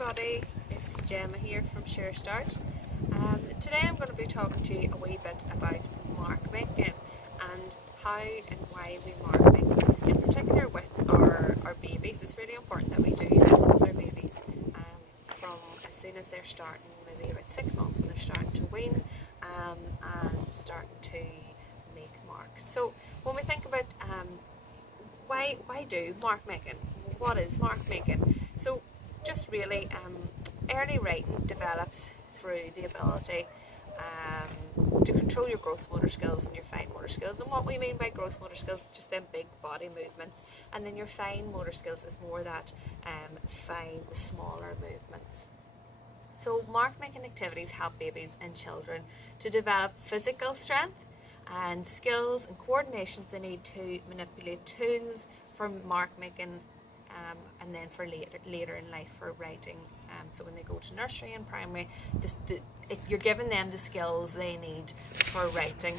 everybody, it's Gemma here from Surestart. Today I'm going to be talking to you a wee bit about mark making and how and why we mark make. In particular with our babies, it's really important that we do this with our babies from as soon as they're starting, maybe about 6 months when they're starting to wean and starting to make marks. So when we think about why do mark making? What is mark making? So just really early writing develops through the ability to control your gross motor skills and your fine motor skills. And what we mean by gross motor skills is just them big body movements, and then your fine motor skills is more that fine, smaller movements. So mark making activities help babies and children to develop physical strength and skills and coordinations they need to manipulate tools for mark making and then for later in life for writing. So when they go to nursery and primary, you're giving them the skills they need for writing.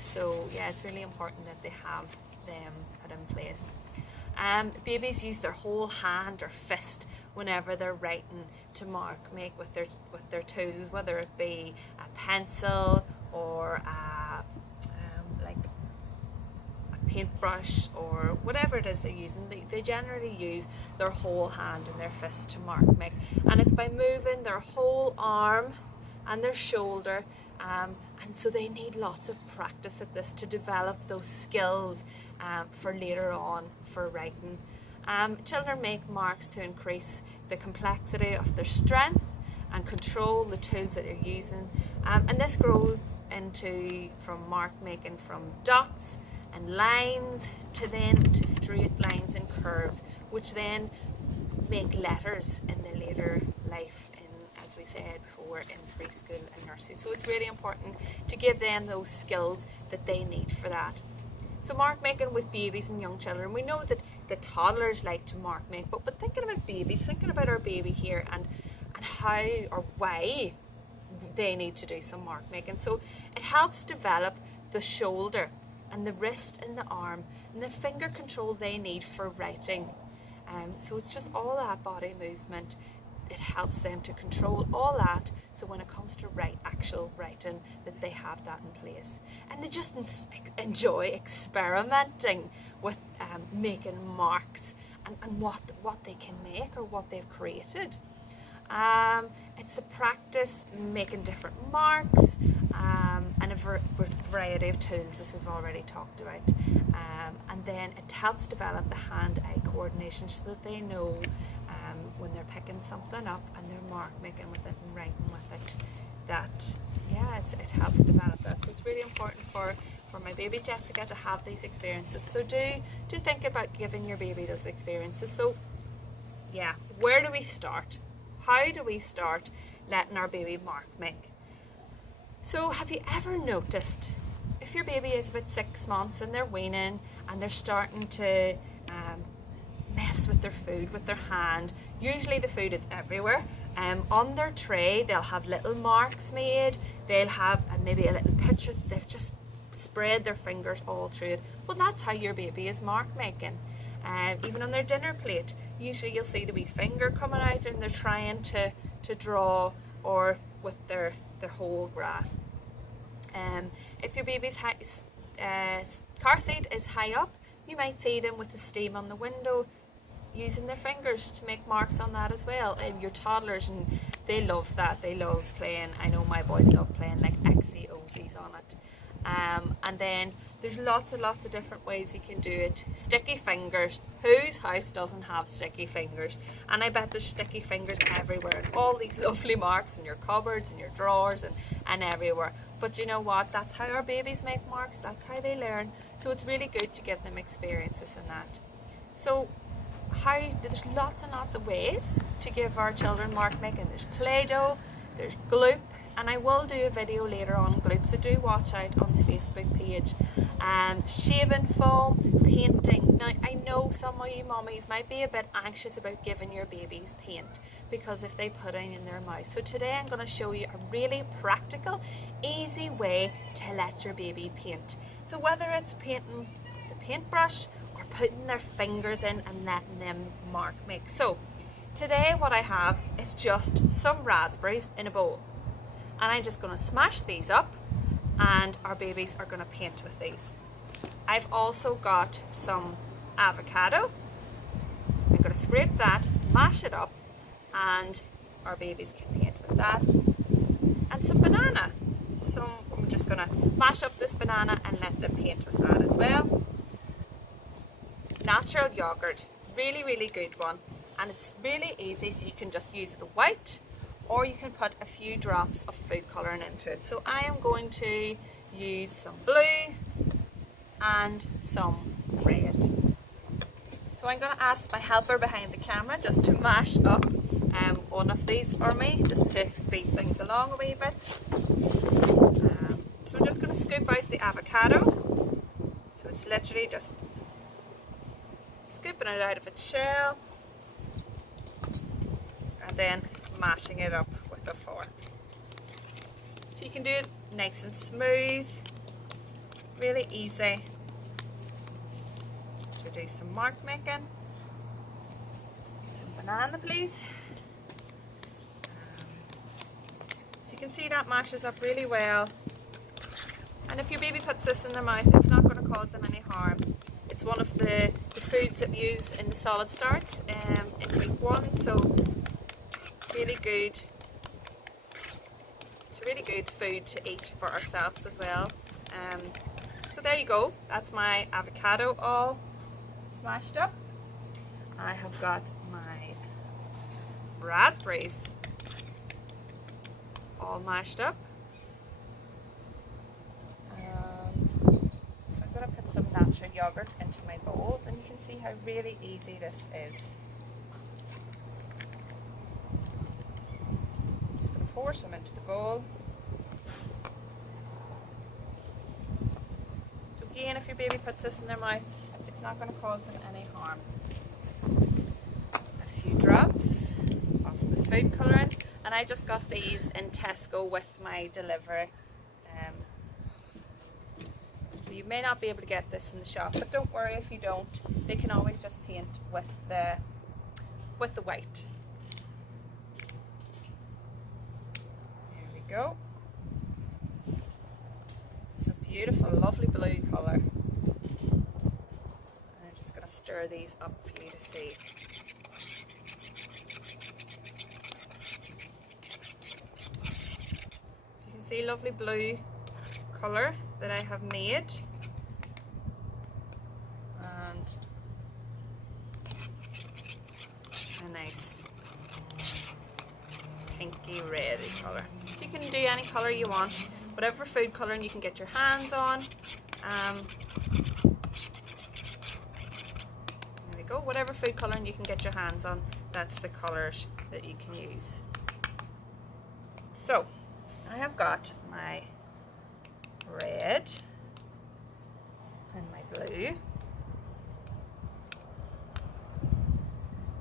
So yeah, it's really important that they have them put in place. Babies use their whole hand or fist whenever they're writing to make with their tools, whether it be a pencil or like a paintbrush or whatever it is they're using. They generally use their whole hand and their fist to mark make, and it's by moving their whole arm and their shoulder, and so they need lots of practice at this to develop those skills for later on for writing. Children make marks to increase the complexity of their strength and control the tools that they're using, and this grows into from mark making from dots and lines to straight lines and curves, which then make letters in the later life, as we said before, in preschool and nursery. So it's really important to give them those skills that they need for that. So mark making with babies and young children, we know that the toddlers like to mark make, but thinking about babies, thinking about our baby here and how or why they need to do some mark making. So it helps develop the shoulder and the wrist and the arm and the finger control they need for writing. So it's just all that body movement. It helps them to control all that, so when it comes to actual writing, that they have that in place. And they just enjoy experimenting with making marks and what they can make or what they've created. It's a practice making different marks and with a variety of tools, as we've already talked about. And then it helps develop the hand-eye coordination so that they know when they're picking something up and they're mark making with it and writing with it, that it helps develop that. So it's really important for my baby Jessica to have these experiences. So do think about giving your baby those experiences. So yeah, where do we start? How do we start letting our baby mark make? So have you ever noticed if your baby is about 6 months and they're weaning and they're starting to mess with their food with their hand? Usually the food is everywhere. On their tray they'll have little marks made. They'll have maybe a little picture. They've just spread their fingers all through it. Well, that's how your baby is mark making. Even on their dinner plate, usually you'll see the wee finger coming out and they're trying to draw, or with their whole grasp. If your baby's car seat is high up, you might see them with the steam on the window using their fingers to make marks on that as well. And your toddlers, and they love that. They love playing. I know my boys love playing like X's, O's on it. And then there's lots of different ways you can do it. Sticky fingers. Whose house doesn't have sticky fingers? And I bet there's sticky fingers everywhere, and all these lovely marks in your cupboards and your drawers and everywhere. But you know what? That's how our babies make marks. That's how they learn. So it's really good to give them experiences in that. So there's lots and lots of ways to give our children mark making. There's Play-Doh, there's gloop, and I will do a video later on gloop, so do watch out on the Facebook page. Shaving foam, painting. Now I know some of you mummies might be a bit anxious about giving your babies paint because if they put it in their mouth. So today I'm going to show you a really practical, easy way to let your baby paint. So whether it's painting the paintbrush or putting their fingers in and letting them mark make. So today what I have is just some raspberries in a bowl. And I'm just going to smash these up and our babies are going to paint with these. I've also got some avocado. I'm going to scrape that, mash it up, and our babies can paint with that. And some banana. So I'm just going to mash up this banana and let them paint with that as well. Natural yogurt, really, really good one. And it's really easy, so you can just use the white or you can put a few drops of food colouring into it. So I am going to use some blue and some red. So I'm going to ask my helper behind the camera just to mash up one of these for me, just to speed things along a wee bit. So I'm just going to scoop out the avocado. So it's literally just scooping it out of its shell and then mashing it up with a fork. So you can do it nice and smooth, really easy to do some mark making. Some banana please. So you can see that mashes up really well, and if your baby puts this in their mouth, it's not going to cause them any harm. It's one of the foods that we use in the solid starts in week 1, so really good. It's a really good food to eat for ourselves as well. So there you go, that's my avocado all smashed up. I have got my raspberries all mashed up. So I'm going to put some natural yogurt into my bowls, and you can see how really easy this is. I'm just going to pour some into the bowl. So again, if your baby puts this in their mouth, it's not going to cause them any harm. A few drops of the food colouring, and I just got these in Tesco with my delivery. So you may not be able to get this in the shop, but don't worry if you don't. They can always just paint with the white. There we go. It's a beautiful, lovely blue colour. I'm just going to stir these up for you to see. So you can see lovely blue colour that I have made, and a nice pinky reddy colour. So you can do any colour you want, whatever food colouring you can get your hands on. There we go, whatever food colouring you can get your hands on, that's the colours that you can use. So I have got my red and my blue,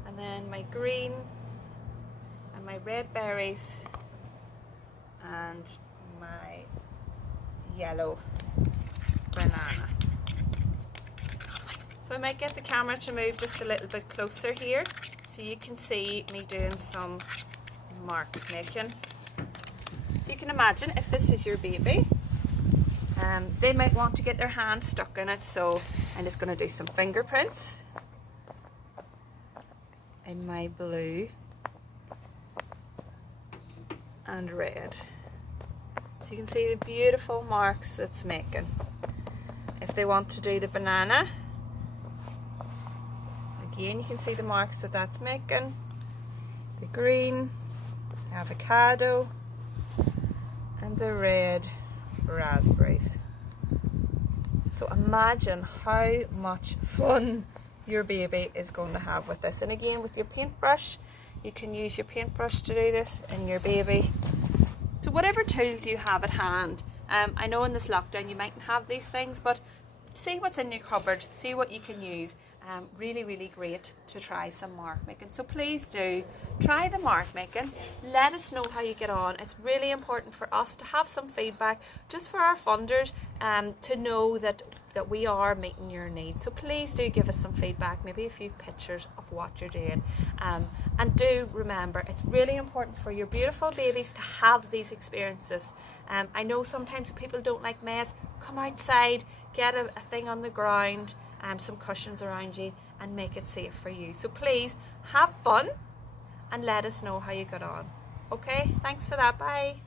and then my green and my red berries and my yellow banana. So I might get the camera to move just a little bit closer here so you can see me doing some mark making. So you can imagine if this is your baby, they might want to get their hand stuck in it, so I'm just going to do some fingerprints in my blue and red. So you can see the beautiful marks that's making. If they want to do the banana, again you can see the marks that that's making. The green, avocado, and the red raspberries. So imagine how much fun your baby is going to have with this. And again, with your paintbrush, you can use your paintbrush to do this in your baby. So whatever tools you have at hand. I know in this lockdown you mightn't have these things, but see what's in your cupboard, see what you can use. really great to try some mark making. So please do try the mark making. Let us know how you get on. It's really important for us to have some feedback, just for our funders, to know that we are meeting your needs. So please do give us some feedback, maybe a few pictures of what you're doing. And do remember, it's really important for your beautiful babies to have these experiences. I know sometimes people don't like mess. Come outside, get a thing on the ground, some cushions around you, and make it safe for you. So please have fun and let us know how you got on. Okay, thanks for that. Bye.